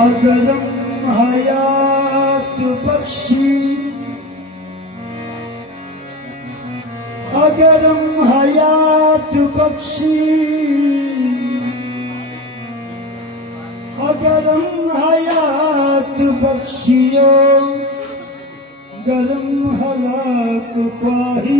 अगरम हयात बख्शी, अगरम हयात बख्शी, अगरम हयात बख्शियो, गरम हलाक ख्वाही।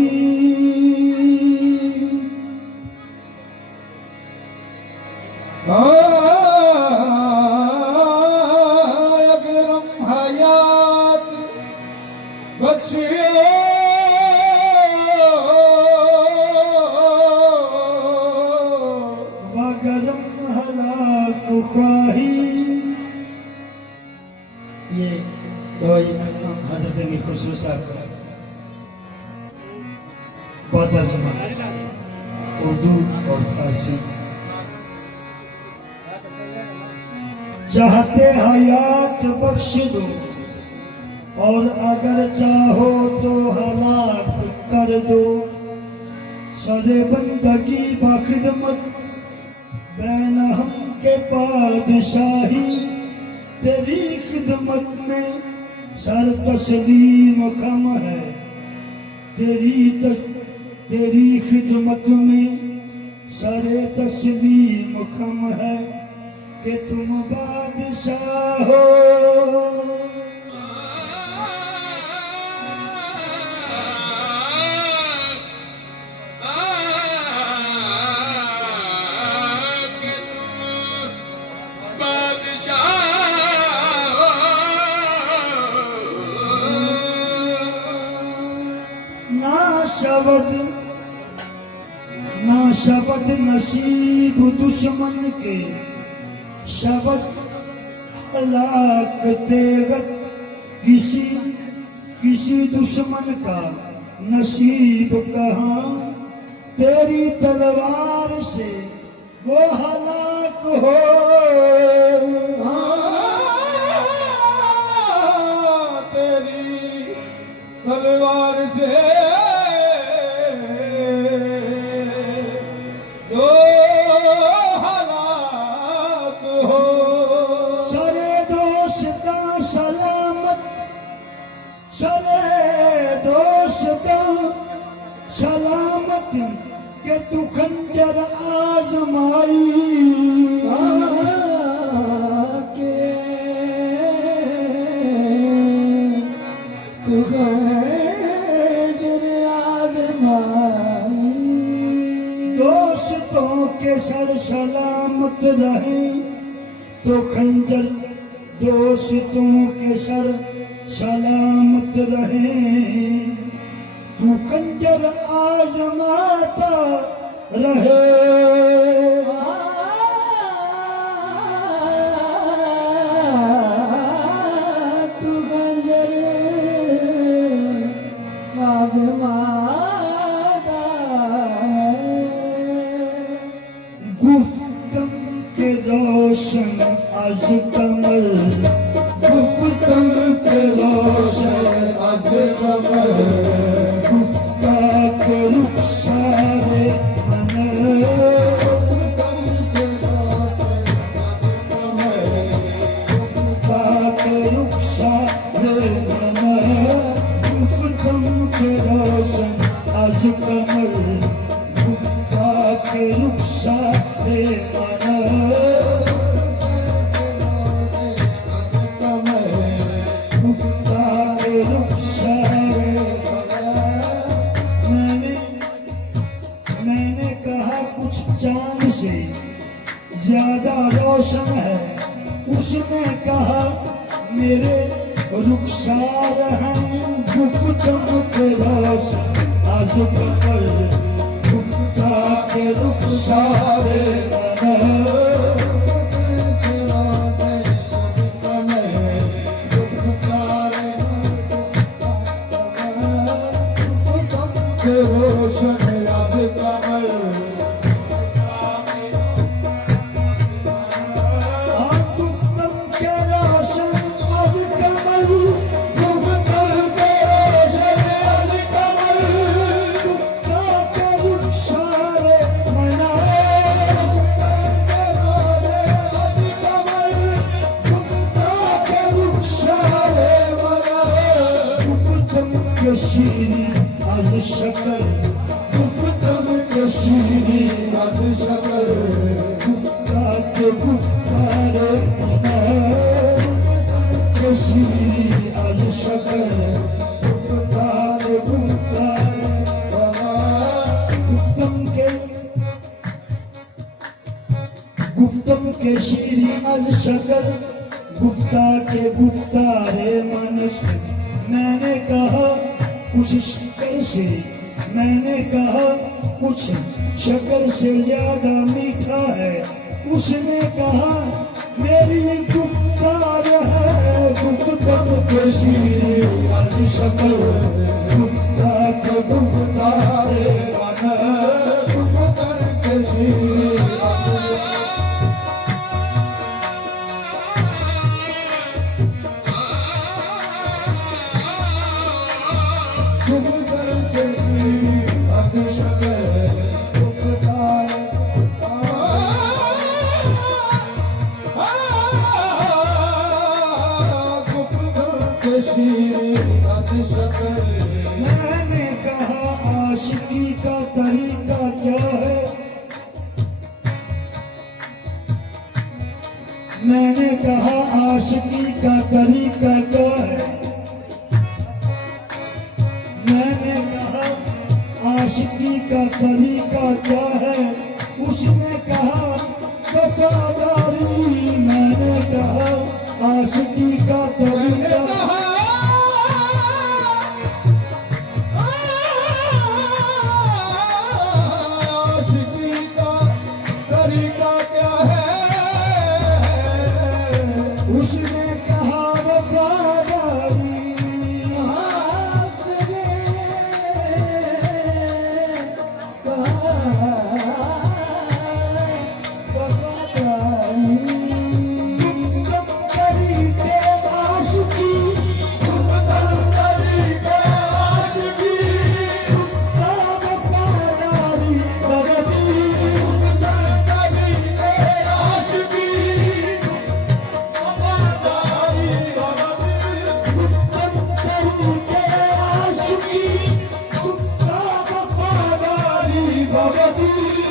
ये कलाम हजरत मीर खुसरो साहब का बहुत तर्जुमा उर्दू और फारसी। चाहते हयात बख्श दो और अगर चाहो तो हलाक कर दो, सरे बंदगी बखिदमत बैन हम के बादशाही, तेरी खिदमत में सर तस्लीम खम है, तेरी खिदमत में सर तस्लीम खम है कि तुम बादशाह हो। ना शब्द नसीब दुश्मन के, शब्द हलाक तेगत किसी दुश्मन का नसीब कहाँ, तेरी तलवार से वो हलाक हो। तेरी तलवार से सलामत के तू खंजर आजमाई के तू खंजर आजमाई। दोस्तों के सर सलामत रहे तो खंजर, दोस्तों के सर सलामत रहे, तू खंजर आजमाता रहे। तू खंजर आजमाता है। गुफ्तम के रोशन आज कमर, गुफ्तम के रोशन आज कमर, रुखसारे मन के रुखसारे मैंने कहा कुछ चांद से ज्यादा रोशन है, उसने कहा मेरे रुखसार हैं गुफ्तम के रोशन आज कमर गुफ्ता के रुखसारे शीरी आज शकर गुफ्तम के शीरी आज शकर गुफ्ता के गुफ्तारे बना के शीरी आज शकर गुफ्ता के गुफ्तारे बना गुफ्तम के शीरी आज शकर गुफ्ता के गुफ्तारे मनस मैंने कहा कुछ शक्कर से, मैंने कहा कुछ शक्कर से ज्यादा मीठा है, उसने कहा मेरी गुफ्तार है गुफ्तम के शीरे आज शक्कर गुफ्ता के गुफ्तारे बना गुफ्तम के शीरे मैंने कहा आशिकी का तरीका क्या है, मैंने कहा आशिकी का तरीका क्या है, मैंने कहा आशिकी का तरीका क्या है, उसने कहा वफादारी, मैंने कहा आशिकी का तरीका उसने कहा वफादारी, गुफ्तम तरीके आशिकी, गुफ्तम तरीके आशिकी, गुफ्ता वफादारी बगदी,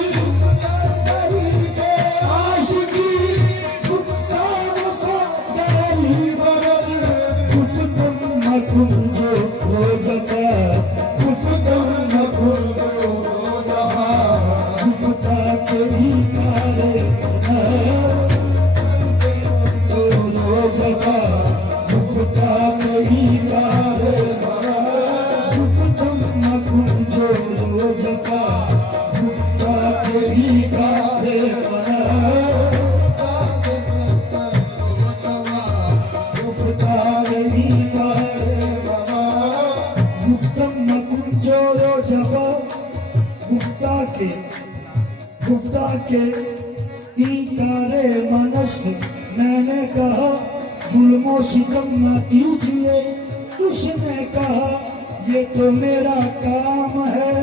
गुफ्तम तरीके आशिकी जो रोज़ा गुफ्तम नकुल रोज़ा गुफ्ता के ही कारे बना तो रोज़ा गुफ्ता के ही कारे बना गुफ्तम नकुल जो रोज़ा गुफ्ता के ही कारे बना गुफ्ता के ही गुफ्ता के इकारे मनस्त मैंने कहा जुल्मो सितम न कीजिए, उसने कहा ये तो मेरा काम है,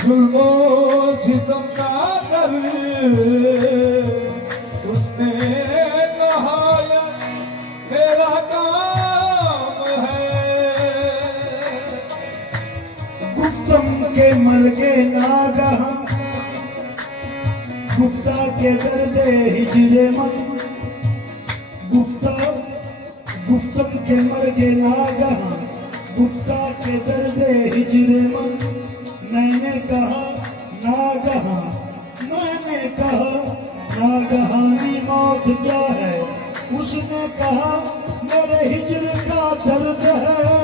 जुल्मो सितम ना कर नागहा गुफ्ता के दर्दे हिजरे मन गुफ्तम के मर्गे नागहा गुफ्ता के दर्दे हिजरे मन मैंने कहा नागहानी मौत क्या है उसने कहा मेरे हिजर का दर्द है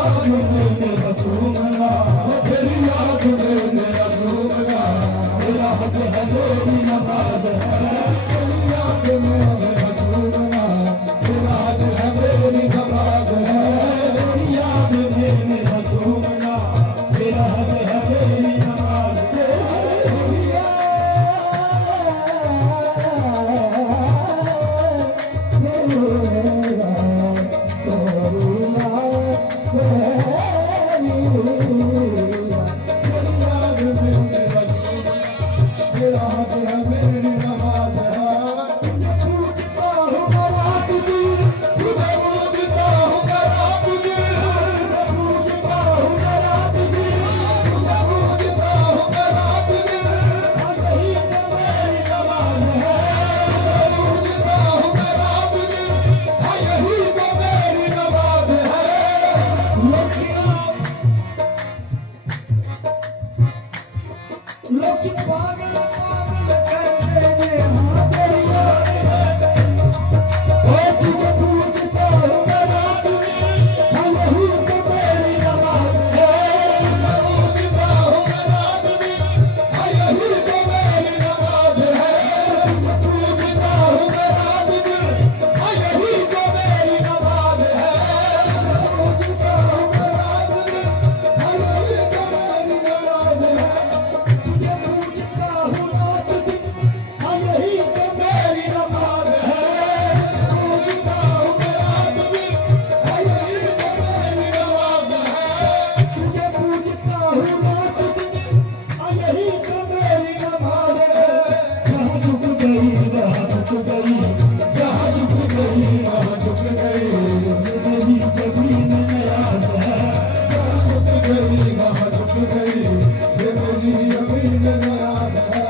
याद में मेरा झूमना, तेरी याद में मेरा झूमना, मेरा हज है मेरी नमाज है, तेरी याद में मेरा झूमना, मेरा हज है मेरी नमाज है, तेरी याद में मेरा झूमना, मेरा हज है मेरी नमाज है। लोग पागल पागल करते हैं तेरी याद में, ओ तुझे पूछता हूँ मैं रात में, हाँ यही तो मेरी नमाज है, तुझे पूछता हूँ मैं रात में, हाँ यही तो मेरी नमाज है, तुझे पूछता हूँ मैं रात में, हाँ यही तो मेरी नमाज है, तुझे पूछता हूँ मैं रात में, हाँ यही तो मेरी नमाज है, तुझे पूछता हूँ रात दिन, हाँ यही तो मेरी नमाज है, पूछता हूँ मैं रात दिन, हाँ यही तो मेरी नमाज है, तुझे पूछता हूँ रात दिन, हाँ यही तो मेरी नमाज है, जहाँ झुक गई वहाँ झुक गई, जहाँ झुक गई वहाँ झुक गई, ये मेरी जबीन नयाज है, जहाँ झुक गई वहाँ झुक गई, ये मेरी जबीन नयाज है,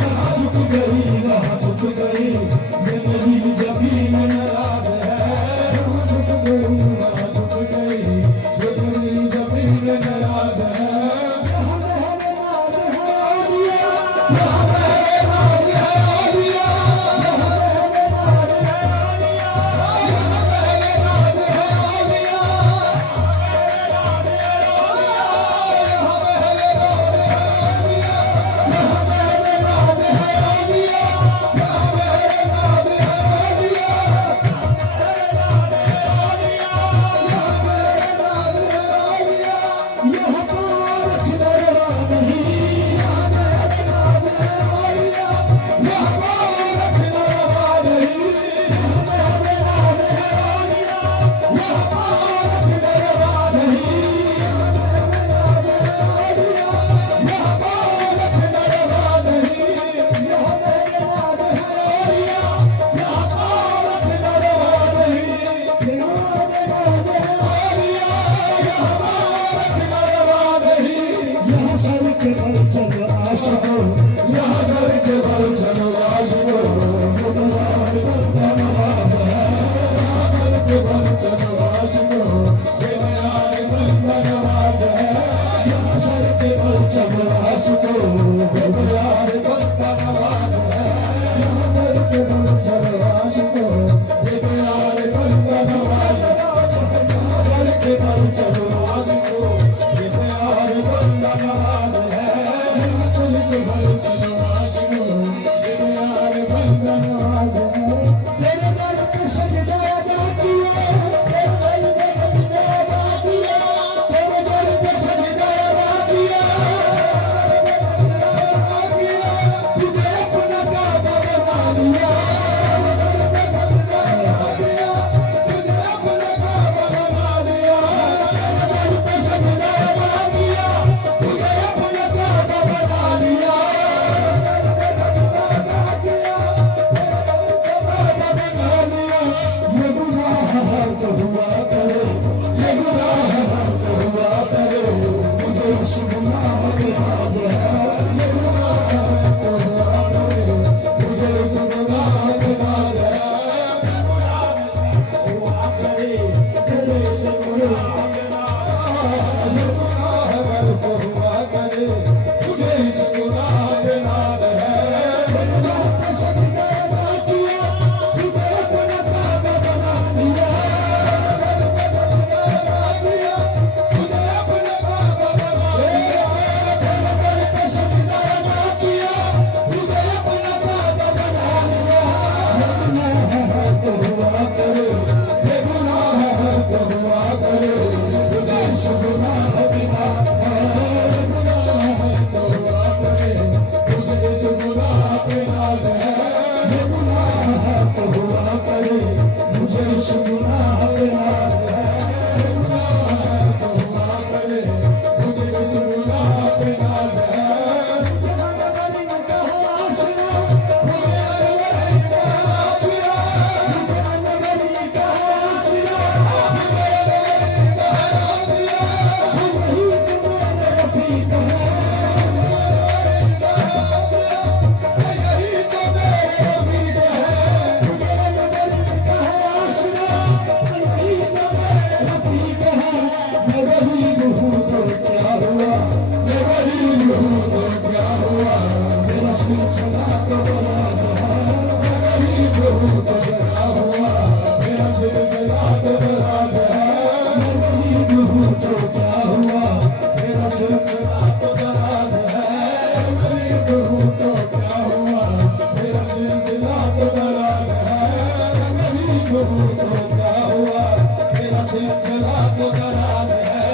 जहाँ झुक गई वहाँ झुक गई, ये मेरी जबीन नयाज है, जहाँ झुक गई वहाँ झुक गई, ये मेरी जबीन नयाज है, यहाँ मेरे नाज है आलिया, यहाँ मेरे नाज है आलिया, यहाँ मेरे नाज है आलिया, यहाँ मेरे नाज है आलिया, यहाँ मेरे नाज है आलिया, यहाँ मेरे नाज है आलिया, यहाँ मेरे नाज है आलिया, यहाँ मेरे नाज है आलिया, यहाँ मेरे नाज है आलिया, यहाँ पारख नरवा नहीं, यहाँ मेरे नाज है आलिया, यहाँ पारख नरवा नहीं, यहाँ मेरे नाज है आलिया, यहाँ पारख नरवा नहीं, यहाँ मेरे नाज है आलिया, यहाँ पारख नरवा नहीं, यहाँ मेरे नाज है आलिया, यहाँ पारख नरवा नहीं, यहाँ मेरे नाज है आलिया, यहाँ पारख नरवा नहीं, यहाँ सर के बल चल आशिको, यहाँ सर के बल चल आशिको, ये मेरा बंदा नवाज है, यहाँ सर के बल चल आशिको, ये मेरा बंदा नवाज है, यहाँ सर के बल चल आशिको, ये मेरा बंदा नवाज है, यहाँ सर के बल चल आशिको, ये मेरा बंदा नवाज है, यहाँ सर के बल चल आशिको, ये मेरा बंदा नवाज है, यहाँ सर के बल चल आशिको, ये मेरा बंदा नवाज है, तेरे दर पे सजदा अदा किया, तेरे दर पे सजदा अदा किया, तेरे दर पे सजदा अदा किया, तुझे अपना काबा बना लिया, तेरे दर पे सजदा अदा किया, तुझे अपना काबा बना लिया, तेरे तो हुआ करे, मुझे इस गुनाह बिना है, गुनाह तो हुआ करे, मुझे इस गुनाह पे नाज है, ये गुनाह तो हुआ करे, मुझे इस गुनाह पे नाज है, गुनाह तो हुआ करे, मुझे इस गुनाह पे नाज है। मुझे अनवर ने कहा आशिया, मुझे अनवर ने कहा आशिया, मुझे अनवर ने कहा आशिया, मुझे अनवर ने कहा आशिया, वही तो मेरे रफीक है, यही तो मेरे रफीक है। मुझे अनवर ने कहा आशिया, यही तो मेरे रफीक है। मैं गरीब हूँ तो क्या हुआ, मैं गरीब हूँ तो क्या हुआ, मेरा सिलसिला तो दराज है। मैं गरीब हूँ तो क्या हुआ, मेरा सिलसिला तो दराज है। मैं गरीब हूँ तो क्या हुआ, मेरा सिलसिला तो दराज है। गरीब हूँ तो क्या हुआ, मेरा सिलसिला तो दराज है। गरीब हूँ तो क्या हुआ, मेरा सिलसिला तो दराज है।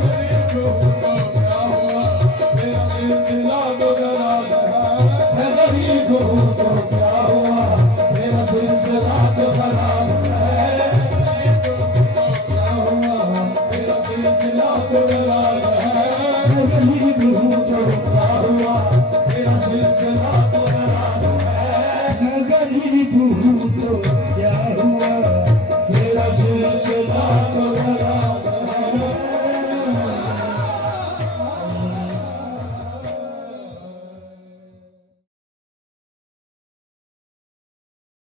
गरीब हूँ तो क्या हुआ, मेरा सिलसिला तो दराज है। मैं गरीब हूँ तो क्या हुआ, मेरा सिलसिला तो दराज है। गरीब हूँ तो क्या हुआ, मेरा सिलसिला तो दराज है। मैं गरीब हूँ तो क्या हुआ, मेरा सिलसिला